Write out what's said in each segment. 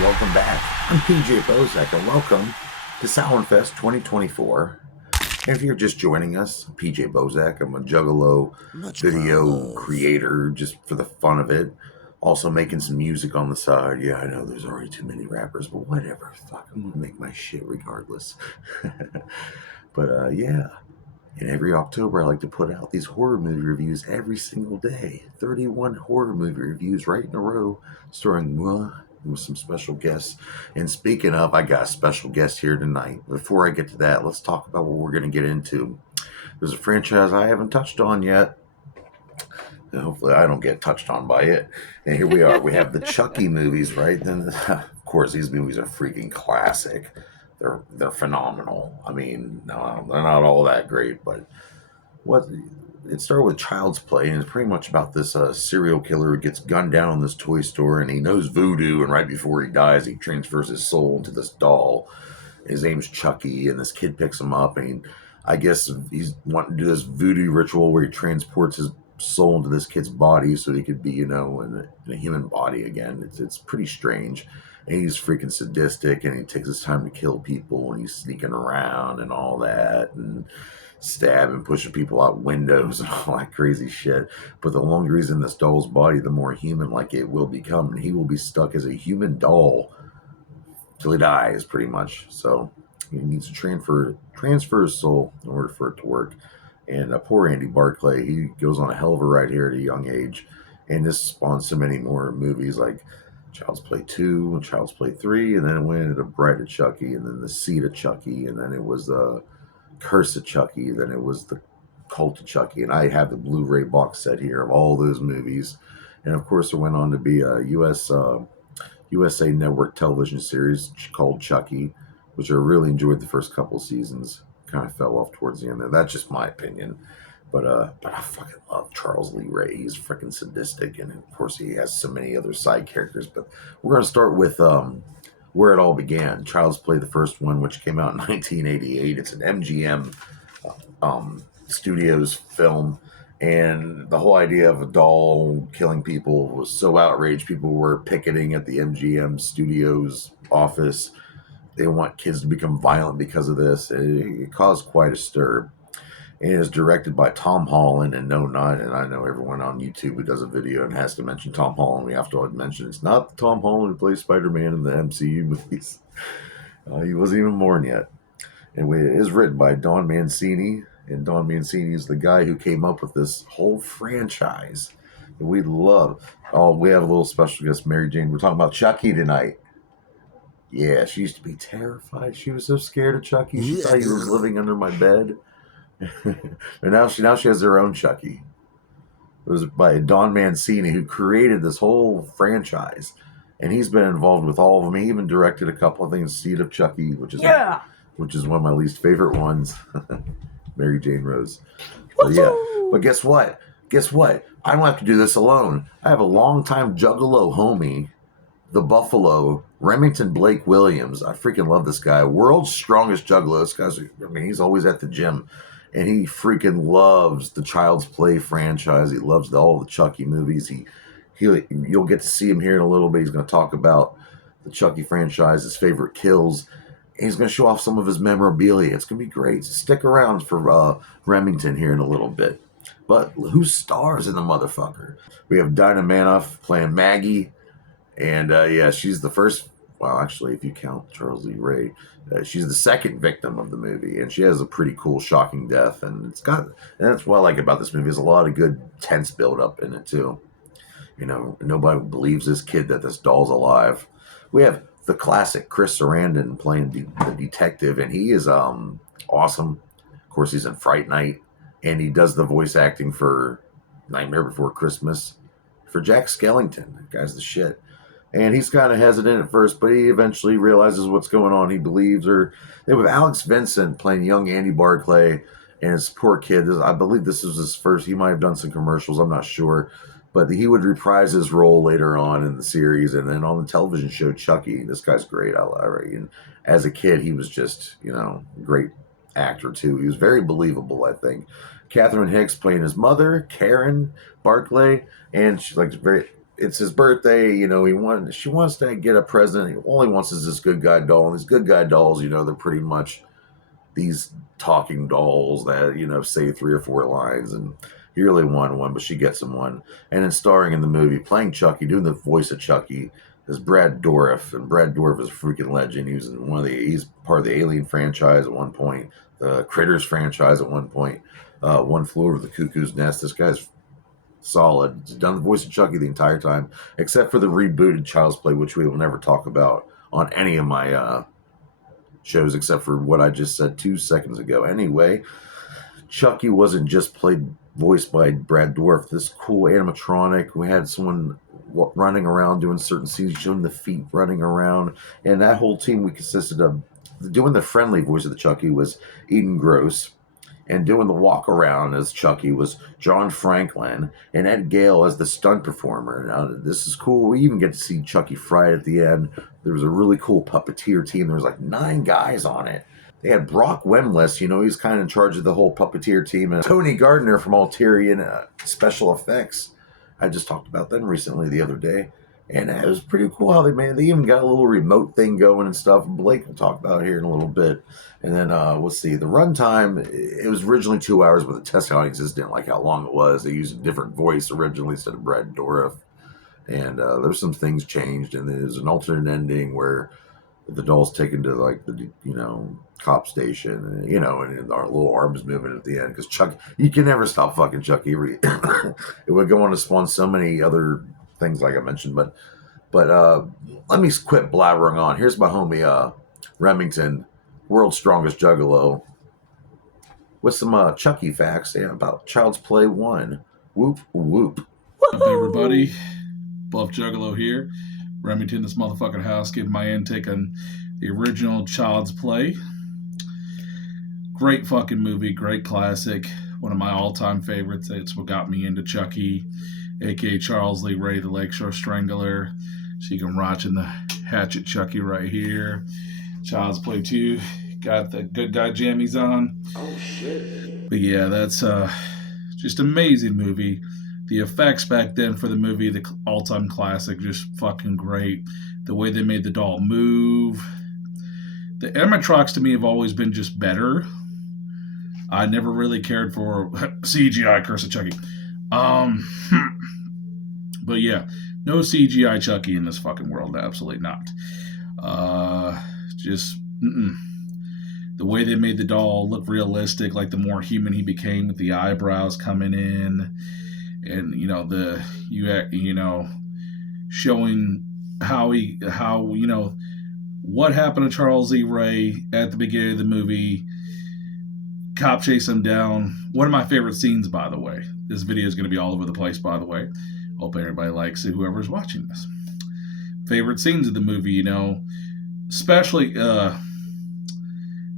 welcome back. I'm PJ Bozak, and welcome to SoundFest 2024. And if you're just joining us, I'm PJ Bozak. I'm a Juggalo video creator, just for the fun of it. Also making some music on the side. Yeah, I know there's already too many rappers, but whatever. Fuck, I'm gonna make my shit regardless. But yeah. And every October, I like to put out these horror movie reviews every single day. 31 horror movie reviews right in a row, starring with some special guests. And speaking of, I got a special guest here tonight. Before I get to that, let's talk about what we're going to get into. There's a franchise I haven't touched on yet. And hopefully I don't get touched on by it. And here we are. We have the Chucky movies, right? Then, of course, these movies are freaking classic. They're phenomenal. I mean, no, they're not all that great, but it started with Child's Play, and it's pretty much about this serial killer who gets gunned down in this toy store, and he knows voodoo, and right before he dies, he transfers his soul into this doll. His name's Chucky, and this kid picks him up, and I guess he's wanting to do this voodoo ritual where he transports his soul into this kid's body so he could be, in a human body again. It's pretty strange. And he's freaking sadistic, and he takes his time to kill people, and he's sneaking around and all that, and stabbing, pushing people out windows and all that crazy shit. But the longer he's in this doll's body, the more human-like it will become, and he will be stuck as a human doll till he dies, pretty much. So he needs to transfer his soul in order for it to work. And poor Andy Barclay, he goes on a hell of a ride here at a young age, and this spawns so many more movies like Child's Play 2 and Child's Play 3, and then it went into Bride of Chucky, and then the Seed of Chucky, and then it was the Curse of Chucky, then it was the Cult of Chucky, and I have the Blu-ray box set here of all those movies. And of course, there went on to be a USA Network television series called Chucky, which I really enjoyed the first couple seasons. Kind of fell off towards the end there. That's just my opinion. But I fucking love Charles Lee Ray. He's freaking sadistic, and of course he has so many other side characters. But we're gonna start with where it all began. Child's Play, the first one, which came out in 1988. It's an MGM Studios film, and the whole idea of a doll killing people was so outraged. People were picketing at the MGM Studios office. They want kids to become violent because of this. It caused quite a stir. And it is directed by Tom Holland, and no, not, and I know everyone on YouTube who does a video and has to mention Tom Holland. We have to mention it's not Tom Holland who plays Spider-Man in the MCU movies. He wasn't even born yet. And it is written by Don Mancini, and Don Mancini is the guy who came up with this whole franchise that we love. Oh, we have a little special guest, Mary Jane. We're talking about Chucky tonight. Yeah, she used to be terrified. She was so scared of Chucky. She thought he was living under my bed. And now she has her own Chucky. It was by Don Mancini, who created this whole franchise, and he's been involved with all of them. He even directed a couple of things, Seed of Chucky, which is one of my least favorite ones. Mary Jane Rose. But yeah, but guess what? I don't have to do this alone. I have a longtime Juggalo homie, the Buffalo, Remington Blake Williams. I freaking love this guy. World's strongest Juggalo. This guy's, he's always at the gym. And he freaking loves the Child's Play franchise. He loves all the Chucky movies. You'll get to see him here in a little bit. He's going to talk about the Chucky franchise, his favorite kills. And he's going to show off some of his memorabilia. It's going to be great. So stick around for Remington here in a little bit. But who stars in the motherfucker? We have Dinah Manoff playing Maggie. And she's the first. Well, actually, if you count Charles Lee Ray, she's the second victim of the movie, and she has a pretty cool, shocking death. And that's what I like about this movie. There's a lot of good tense build up in it too. Nobody believes this kid that this doll's alive. We have the classic Chris Sarandon playing the detective, and he is awesome. Of course, he's in Fright Night, and he does the voice acting for Nightmare Before Christmas for Jack Skellington. That guy's the shit. And he's kind of hesitant at first, but he eventually realizes what's going on. He believes her. They have Alex Vincent playing young Andy Barclay, and his poor kid. I believe this was his first. He might have done some commercials. I'm not sure. But he would reprise his role later on in the series, and then on the television show Chucky. This guy's great. And as a kid, he was just, a great actor, too. He was very believable, I think. Catherine Hicks playing his mother, Karen Barclay, and she's like very... it's his birthday. She wants to get a present. All he wants is this good guy doll. And these good guy dolls, they're pretty much these talking dolls that say 3 or 4 lines, and he really wanted one, but she gets him one. And then starring in the movie, playing Chucky, doing the voice of Chucky, is Brad Dourif, and Brad Dourif is a freaking legend. He's part of the Alien franchise at one point, the Critters franchise at one point, One Flew Over the Cuckoo's Nest. This guy's solid. He's done the voice of Chucky the entire time, except for the rebooted Child's Play, which we will never talk about on any of my shows, except for what I just said 2 seconds ago. Anyway, Chucky wasn't just voiced by Brad Dourif. This cool animatronic. We had someone running around doing certain scenes, showing the feet running around, and that whole team we consisted of. Doing the friendly voice of the Chucky was Eden Gross, and doing the walk around as Chucky was John Franklin, and Ed Gale as the stunt performer. Now, this is cool. We even get to see Chucky Fried at the end. There was a really cool puppeteer team. There was like 9 guys on it. They had Brock Wemless, he's kind of in charge of the whole puppeteer team, and Tony Gardner from Alterian Special Effects. I just talked about them recently the other day. And it was pretty cool how they even got a little remote thing going and stuff. Blake will talk about it here in a little bit. And then we'll see. The runtime, it was originally 2 hours, but the test audiences didn't like how long it was. They used a different voice originally instead of Brad Dourif. And there's some things changed. And there's an alternate ending where the doll's taken to like the, cop station, and our little arms moving at the end. Because Chuck, you can never stop fucking Chucky. It would go on to spawn so many other things like I mentioned, but let me quit blabbering on. Here's my homie Remington, world's strongest Juggalo, with some Chucky facts about Child's Play 1. Whoop whoop. What's up, everybody? Buff Juggalo here. Remington, this motherfucking house, giving my intake on the original Child's Play. Great fucking movie, great classic. One of my all-time favorites. It's what got me into Chucky, a.k.a. Charles Lee Ray, the Lakeshore Strangler. So you can watching the Hatchet Chucky right here. Child's Play 2. Got the good guy jammies on. Oh, shit. But yeah, that's just amazing movie. The effects back then for the movie, the all-time classic, just fucking great. The way they made the doll move. The animatronics to me have always been just better. I never really cared for CGI Curse of Chucky. But yeah, no CGI Chucky in this fucking world. Absolutely not. The way they made the doll look realistic, like the more human he became with the eyebrows coming in, and showing how what happened to Charles E. Ray at the beginning of the movie. Cop chase him down. One of my favorite scenes, by the way. This video is going to be all over the place, by the way. Hope everybody likes it, whoever's watching this. Favorite scenes of the movie, especially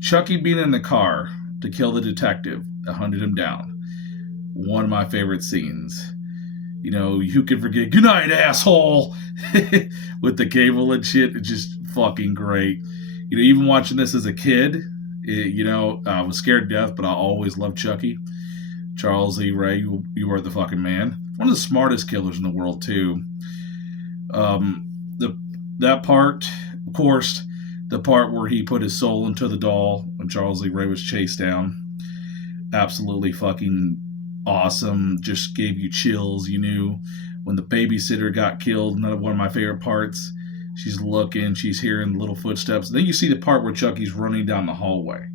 Chucky being in the car to kill the detective that hunted him down. One of my favorite scenes. Who can forget, "Good night, asshole," with the cable and shit. It's just fucking great. Even watching this as a kid, I was scared to death, but I always loved Chucky. Charles E. Ray, you are the fucking man. One of the smartest killers in the world, too. That part, of course, the part where he put his soul into the doll when Charles E. Ray was chased down. Absolutely fucking awesome. Just gave you chills. You knew when the babysitter got killed. Another one of my favorite parts. She's looking, she's hearing little footsteps. Then you see the part where Chucky's running down the hallway.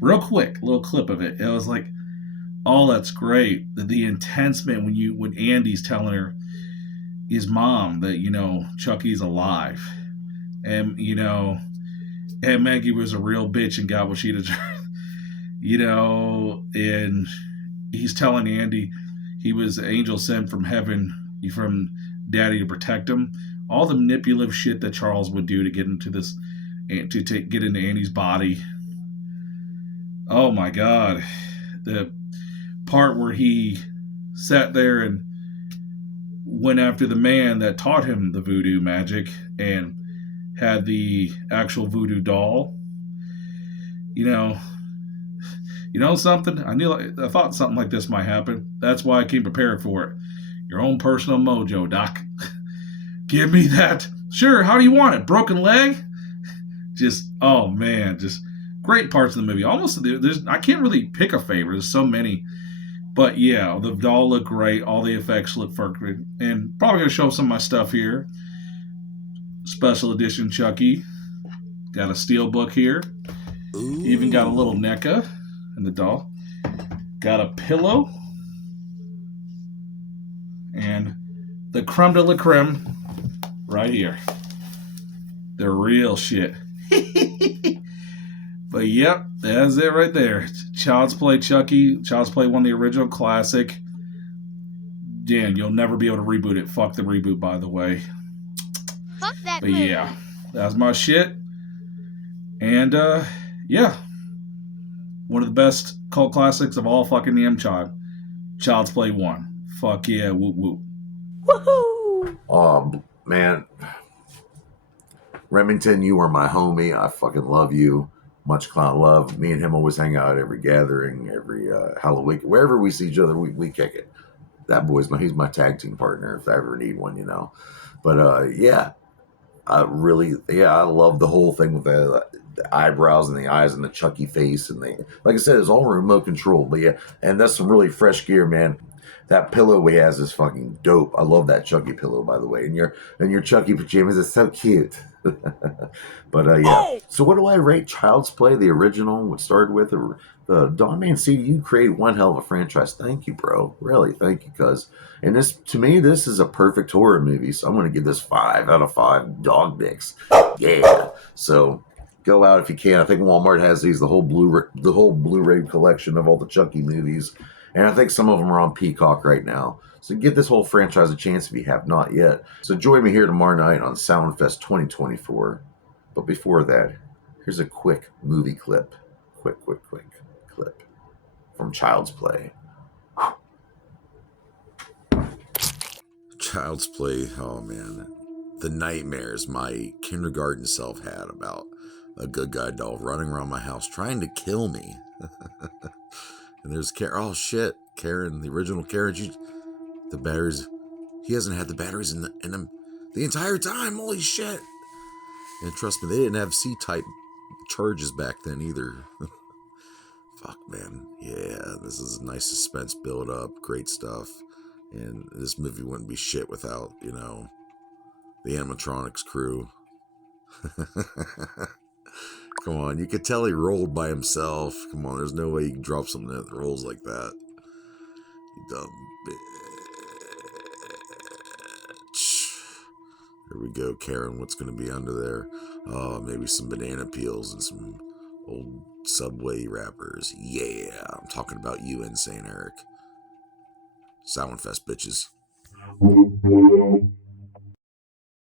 Real quick, little clip of it. It was like, oh, that's great. The intensement when Andy's telling her, his mom, that, Chucky's alive. And, Aunt Maggie was a real bitch and got what she deserved. And he's telling Andy he was an angel sent from heaven, from Daddy to protect him. All the manipulative shit that Charles would do to get into this, get into Andy's body. Oh my God. The part where he sat there and went after the man that taught him the voodoo magic and had the actual voodoo doll. Something? I thought something like this might happen. That's why I came prepared for it. Your own personal mojo, Doc. Give me that. Sure, how do you want it? Broken leg? Just, oh man, just great parts of the movie. Almost, I can't really pick a favorite. There's so many. But yeah, the doll looked great. All the effects look perfect. And probably going to show some of my stuff here. Special edition Chucky. Got a steel book here. Ooh. Even got a little NECA in the doll. Got a pillow. And the creme de la creme right here. The real shit. But yep, that's it right there. Child's Play Chucky. Child's Play 1, the original classic. Dan, you'll never be able to reboot it. Fuck the reboot, by the way. Fuck that But movie. yeah, that's my shit. And yeah, one of the best cult classics of all fucking damn time. Child's Play 1. Fuck yeah, whoop whoop. Woohoo! Oh man, Remington, you are my homie. I fucking love you. Much clown love. Me and him always hang out at every gathering, every Halloween, wherever we see each other, we kick it. That he's my tag team partner if I ever need one, you know. But yeah, I love the whole thing with the eyebrows and the eyes and the Chucky face and like I said, it's all remote control. But yeah, and that's some really fresh gear, man. That pillow he has is fucking dope. I love that Chucky pillow, by the way. And your Chucky pajamas are so cute. But yeah. Oh! So what do I rate Child's Play, the original, what started with? The Don Mancini, you created one hell of a franchise. Thank you, bro. Really, thank you, cuz. And this, to me, this is a perfect horror movie. So I'm going to give this 5 out of 5 dog dicks. Yeah. So go out if you can. I think Walmart has these, the whole Blu-ray collection of all the Chucky movies. And I think some of them are on Peacock right now. So give this whole franchise a chance if you have not yet. So join me here tomorrow night on Soundfest 2024. But before that, here's a quick movie clip. Quick clip from Child's Play. Child's Play, oh man. The nightmares my kindergarten self had about a good guy doll running around my house trying to kill me. And there's Karen. Oh shit, Karen, the original Karen. The batteries. He hasn't had the batteries in them the entire time. Holy shit! And trust me, they didn't have C-type charges back then either. Fuck, man. Yeah, this is a nice suspense build up. Great stuff. And this movie wouldn't be shit without, you know, the animatronics crew. Come on, you could tell he rolled by himself. Come on, there's no way you can drop something that rolls like that. You dumb bitch. Here we go, Karen. What's going to be under there? Oh, maybe some banana peels and some old Subway wrappers. Yeah, I'm talking about you, Insane Eric. Soundfest, bitches.